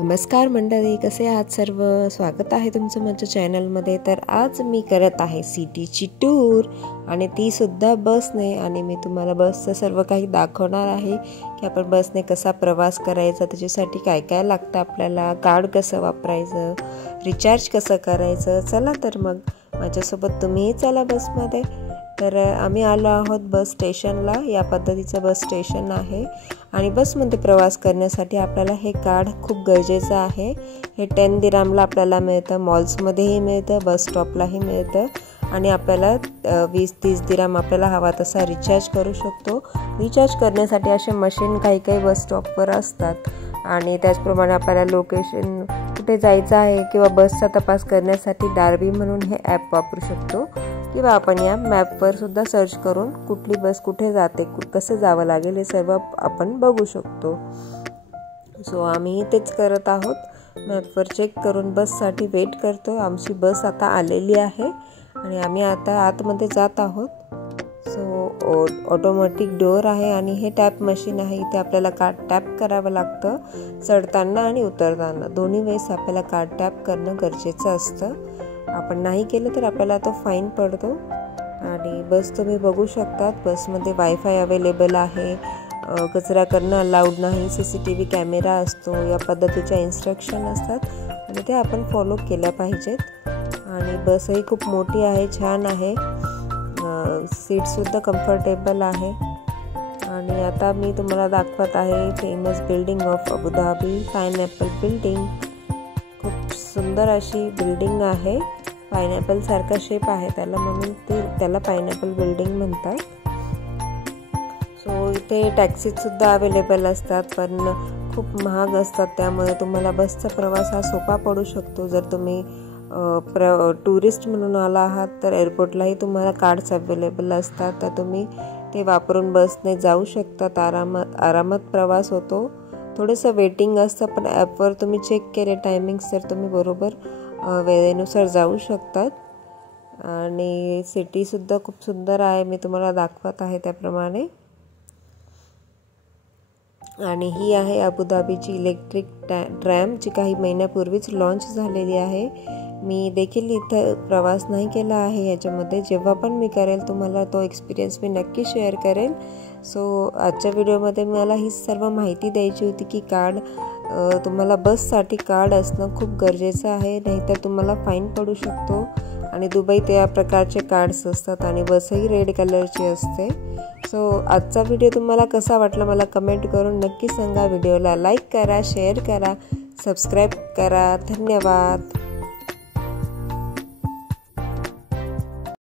नमस्कार मंडळी, कसे आहात सर्व? स्वागत आहे तुमचं माझ्या चॅनलमध्ये। तर आज मी करत आहे सिटीची टूर आणि ती सुद्धा बसने। आणि मी तुम्हाला बसचं सर्व काही दाखवणार आहे की आपण बसने कसा प्रवास करायचा, त्याच्यासाठी काय काय लागतं आपल्याला, कार्ड कसं वापरायचं, रिचार्ज कसं करायचं। चला तर मग माझ्यासोबत तुम्हीही चला बसमध्ये। तर आम्ही आलो आहोत बस स्टेशनला। या पद्धतीचं बस स्टेशन आहे आणि बसमध्ये प्रवास करण्यासाठी आपल्याला हे कार्ड खूप गरजेचं आहे। हे 10 दिरामला आपल्याला मिळतं, मॉल्समध्येही मिळतं, बस स्टॉपलाही मिळतं आणि आपल्याला 20-30 दिराम आपल्याला हवा तसा रिचार्ज करू शकतो। रिचार्ज करण्यासाठी असे मशीन काही बस स्टॉपवर असतात आणि त्याचप्रमाणे आपल्याला लोकेशन कुठे जायचं आहे किंवा बसचा तपास करण्यासाठी डार्बी म्हणून हे ॲप वापरू शकतो किंवा आपण या मॅपवर सुद्धा सर्च करून कुठली बस कुठे जाते, कसं जावं लागेल हे सर्व आपण बघू शकतो। सो आम्ही तेच करत आहोत, मॅपवर चेक करून बससाठी वेट करतो। आमची बस आता आलेली आहे आणि आम्ही आता आतमध्ये जात आहोत। सो ऑटोमॅटिक डोअर आहे आणि हे टॅप मशीन आहे। इथे आपल्याला कार्ड टॅप करावं लागतं, चढताना आणि उतरताना दोन्ही वेळेस आपल्याला कार्ड टॅप करणं गरजेचं असतं। आपण नाही केलं तर आपल्याला तो फाईन पडतो। आणि बस तुम्ही बघू शकतात, बसमध्ये वायफाय अवेलेबल आहे, कचरा करणं अलाउड नाही, CCTV कॅमेरा असतो, या पद्धतीच्या इन्स्ट्रक्शन असतात आणि ते आपण फॉलो केल्या पाहिजेत। आणि बसही खूप मोठी आहे, छान आहे, सीटसुद्धा कम्फर्टेबल आहे। आणि आता मी तुम्हाला दाखवत आहे famous building of Abu Dhabi, pineapple building. खूप सुंदर अशी बिल्डिंग आहे, पायनॅपल सारखा शेप आहे त्याला, म्हणून त्याला पायनॅपल बिल्डिंग म्हणतात। सो इथे टॅक्सीज सुद्धा अवेलेबल असतात पण खूप महाग असतात, त्यामुळे तुम्हाला बसचा प्रवास हा सोपा पडू शकतो। जर तुम्ही टुरिस्ट म्हणून आला आहात तर एअरपोर्टलाही तुम्हाला कार्ड्स अवेलेबल असतात, तर तुम्ही ते वापरून बसने जाऊ शकतात। आरामात प्रवास होतो। थोडंसं वेटिंग असतं पण ॲपवर तुम्ही चेक केले टायमिंग्स तर तुम्ही बरोबर वेळेनुसार जाऊ शकतात। आणि सिटीसुद्धा खूप सुंदर आहे, मी तुम्हाला दाखवत आहे त्याप्रमाणे। आणि ही आहे अबुधाबीची इलेक्ट्रिक ट्रॅम, जी काही महिन्यापूर्वीच लॉन्च झालेली आहे। मी देखील इथं प्रवास नाही केला आहे याच्यामध्ये, जेव्हा पण मी करेल तुम्हाला तो एक्सपिरियन्स मी नक्की शेअर करेल। सो आजच्या व्हिडिओमध्ये मला ही सर्व माहिती द्यायची होती की कार्ड तुम्हाला बससाठी कार्ड असणं खूप गरजेचं आहे, नाहीतर तुम्हाला फाईन पडू शकतो। आणि दुबईत या प्रकारचे कार्ड्स असतात आणि बसही रेड कलरची असते। सो आजचा व्हिडिओ तुम्हाला कसा वाटला मला कमेंट करून नक्की सांगा। व्हिडिओला लाईक करा, शेअर करा, सबस्क्राईब करा। धन्यवाद।